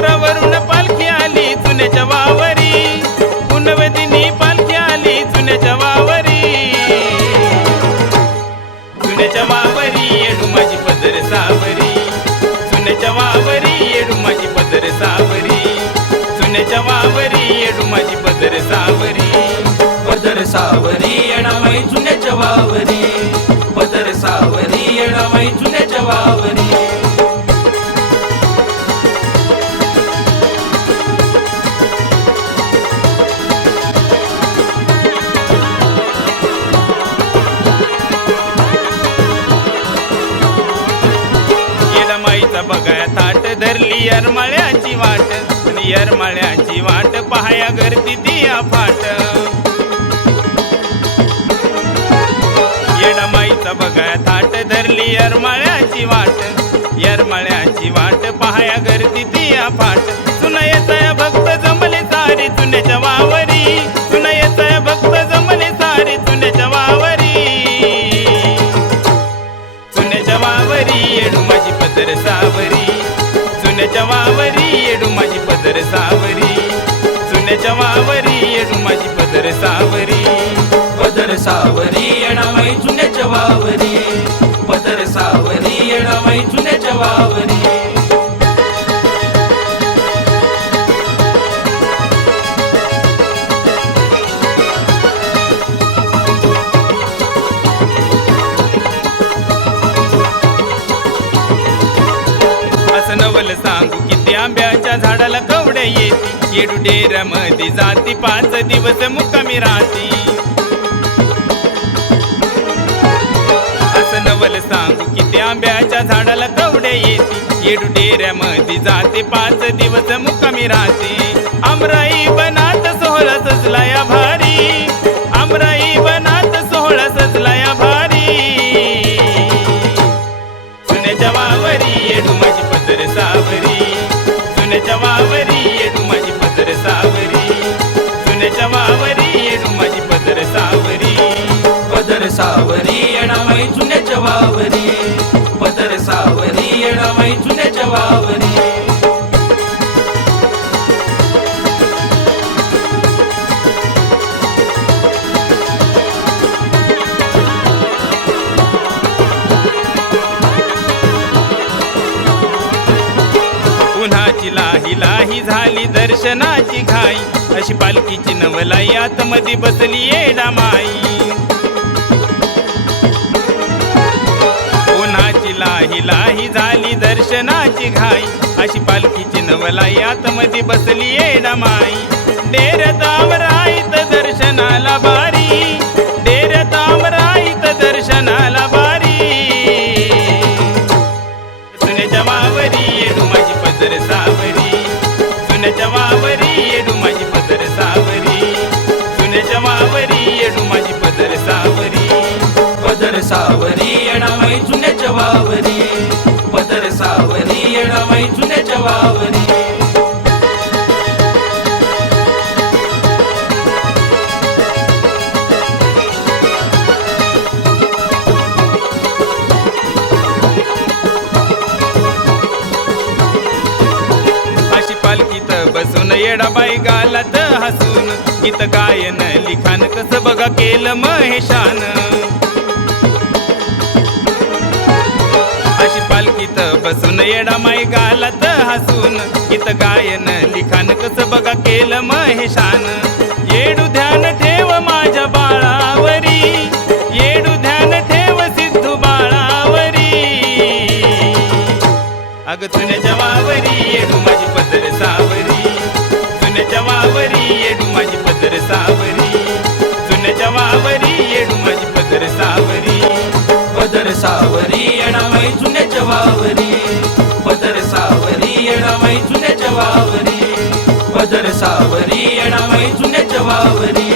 डोंगरावरून पालखी आली जुन्याच्या वावरी, पुनवदिनी पालखी आली जुन्याच्या वावरी, जुन्याच्या वावरी येडू माझी पदर सावरी, जुन्याच्या वावरी येडू माझी पदर सावरी, जुन्याच्या वावरी येडू माझी पदर सावरी, पदर सावरी येणामाई जुन्याच्या वावरी, पदर सावरी येणामाई जुन्याच्या वावरी. येडामाईचा बघाया थाट धरली येरमाळ्याची वाट, आणि येरमाळ्याची वाट पहाया गर्दी ती अफाट. येडामाईचा बघाया थाट धरली येरमाळ्याची वाट, येरमाळ्याची वाट पहाया गर्दी ती अफाट. सुनयचा भक्त जमले सारी जुन्याच्या वावरी, सुनयचा भक्त जमले सारी जुन्याच्या वावरी, जुन्याच्या वावरी येडू माझी पदर सावरी, जुन्याच्या वावरी येडू माझी पदर सावरी, जुन्याच्या वावरी येडू माझी पदर सावरी, पदर सावरी येणामाई जुन्याच्या वावरी, पदर सावरी येणामाई जुन्याच्या वावरी. असं नवल सांगू किती आंब्याच्या झाडाला कवड्या येती, येडू डेऱ्यामध्ये जाती 5 दिवस मुक्कामी राहती. असं नवल सांगू किती आंब्याच्या झाडाला कवड्या येती, येडू डेऱ्यामध्ये जाते 5 दिवस मुक्कामी राहते. आमराई बनात सोहळा सजला या भारी, आमराई बनात सोहळा सजला या भारी, जुन्याच्या वावरी येडू माझी पदर सावरी, जुन्याच्या वावरी येडू माझी पदर सावरी, जुन्याच्या वावरी येडू माझी पदर सावरी, पदर सावरी येणामाई जुन्याच्या वावरी, पदर सावरी येणामाई जुन्याच्या वावरी. उन्हाची लाही लाही झाली दर्शनाची घाई, अशी पालखीची नवलाई आतमध्ये बसली येडामाई. उन्हाची लाही लाही झाली दर्शनाची घाई, अशी पालखीची नवलाई आतमध्ये बसली येडामाई. डेऱ्यात आमराईत दर्शनाला बारी, डेऱ्यात आमराईत दर्शनाला बारी, जुन्याच्या वावरी येडू माझी पदर सावरी, जुन्याच्या वावरी येडू माझी पदर सावरी, जुन्याच्या वावरी येडू माझी पदर सावरी, पदर सावरी येणामाई जुन्याच्या वावरी, पदर सावरी येणामाई जुन्याच्या वावरी. अशी पालखीत बसून येडाबाई गालात हसून, गीत गायन लिखाण कसं बघा केलं महेशान. अशी पालखीत बसून येडामाई गालात हसून, गीत गायन लिखाण कसं बघा केलं महेशान. येडू ध्यान ठेव माझ्या बाळावरी, येडू ध्यान ठेव सिद्धू बाळावरी, अग जुन्याच्या वावरी येडू माझी पदर सावरी, जुन्याच्या वावरी येडू माझी पदर सावरी, जुन्याच्या वावरी येडू माझी पदर सावरी, पदर सावरी येणामाई जुन्याच्या वावरी, पदर सावरी येणामाई जुन्याच्या वावरी, पदर सावरी येणामाई जुन्याच्या वावरी.